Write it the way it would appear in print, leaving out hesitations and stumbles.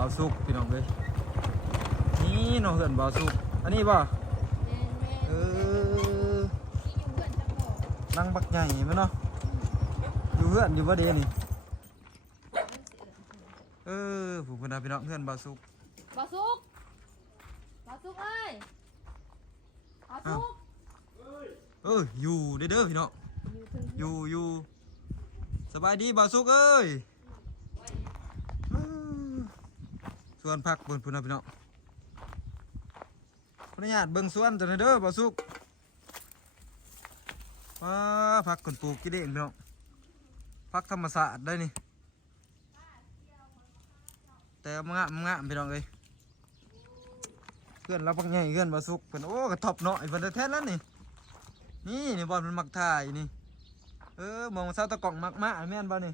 บ่าวสุกพี่น้องเลยนี่น้องเพื่อนบ่าวสุกอันนี้บ่เออนั่งบักใหญ่ไหมเนาะอยู่เพื่อนอยู่บ่เดนี่ผู้คนพี่น้องเพื่อนบ่าวสุกบาซุกเอ้ยบาซุกอยู่เด้อพี่น้องอยู่สบายดีบ่าวสุกเอ้ยส่วนพักบนพุ่นพี่น้องขออนุญาตเบิ่งสวนตัวนี้เด้อบ่าวสุกพักคนปลูกกินเองพี่น้องพักธรรมศาสตร์ได้นี่แต่มันงามพี่น้องเอ้ยเพื่อนเราพักใหญ่เพื่อนบ่าวสุกเพิ่นโอ้กระทบเนาะไอ้เพิ่นแท้ๆแล้วนี่บอลมันมักถ่ายนี่มองเศร้าตะกล่องมักมาแม่นบ่นี่